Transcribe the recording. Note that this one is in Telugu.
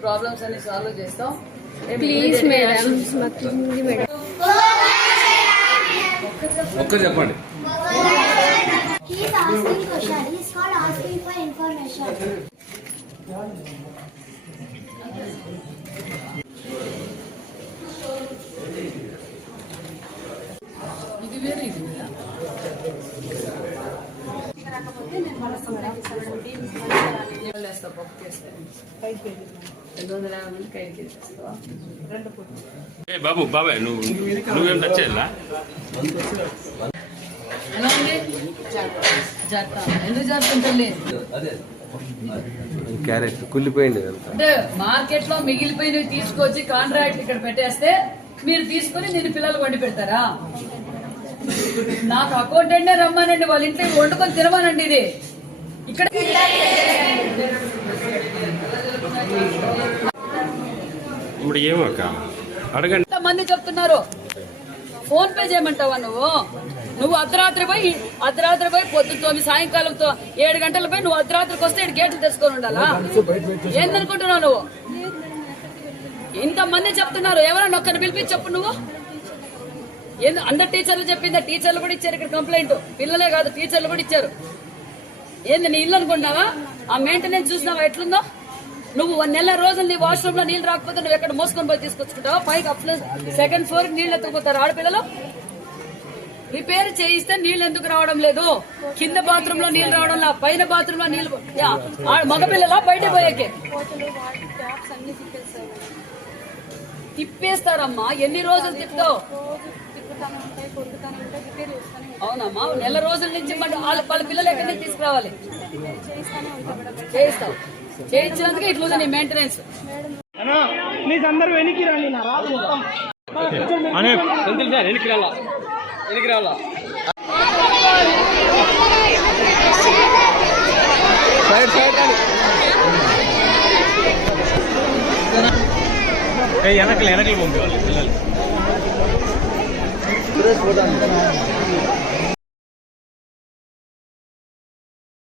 ప్రాబ్లమ్స్ అన్ని సాల్వ్ చేస్తాం ప్లీజ్ మేడం ఒక్కరు చెప్పండి బాబు బాబాయ్ నువ్వు నువ్వేం జరుగుతుంటుంది క్యారెట్ కుళ్ళిపోయింది అంటే మార్కెట్లో మిగిలిపోయినవి తీసుకొచ్చి కాంట్రాక్ట్ ఇక్కడ పెట్టేస్తే మీరు తీసుకుని నేను పిల్లలు వండి పెడతారా? నాకు అకౌంటెంట్ రమ్మానండి వాళ్ళ ఇంట్లో వండుకొని తినమానండి ఇది. ఇక్కడ ఇప్పుడు ఏమక్క అడగండి. మంది చెప్తున్నారు? ఫోన్ పే చేయమంటావా నువ్వు? నువ్వు అర్ధరాత్రి పోయి అర్ధరాత్రి పోయి పొద్దు తొమ్మిది సాయంకాలంతో ఏడు గంటల పోయి నువ్వు అర్ధరాత్రికి వస్తే గేట్లు తెచ్చుకొని ఉండాలా? ఏందనుకుంటున్నావు నువ్వు? ఇంతమంది చెప్తున్నారు. ఎవరైనా ఒక్కరిని పిలిపించి చెప్పు నువ్వు. ఏంది? అందరు టీచర్లు చెప్పిందా? టీచర్లు కూడా ఇచ్చారు ఇక్కడ కంప్లైంట్ పిల్లలే కాదు టీచర్లు కూడా ఇచ్చారు. ఏంది నీ ఇల్లు అనుకున్నావా ఆ మెయింటెనెన్స్ చూసినావా ఎట్లుందో? నువ్వు ఒక నెల రోజులు నీ వాష్రూమ్లో నీళ్ళు రాకపోతే నువ్వు ఎక్కడ మోసుకొని పోయి తీసుకొచ్చుకుంటావా? పైకి అప్ సెకండ్ ఫ్లోర్ నీళ్ళు ఎత్తుకుపోతారు ఆడపిల్లలు. రిపేర్ చేయిస్తే నీళ్ళు ఎందుకు రావడం లేదు? కింద బాత్రూమ్లో నీళ్ళు రావడం లేదు పైన బాత్రూమ్లో నీళ్ళు మగపిల్లలా బయట పోయేకే. తిప్పేస్తారమ్మా. ఎన్ని రోజులు తిప్పుతావు? అవునమ్మా నెల రోజుల నుంచి వాళ్ళ వాళ్ళ పిల్లలు ఎక్కడి నుంచి తీసుకురావాలి? చేయిస్తావు చేయించినందుకే ఇట్లుంది నీ మెయింటెనెన్స్ ప్లీజ్ అందరూ వెనక్కి రండి నా రాదు మొత్తం. వెనకలు వెనకలు పంపి সুরেশ প্রধান।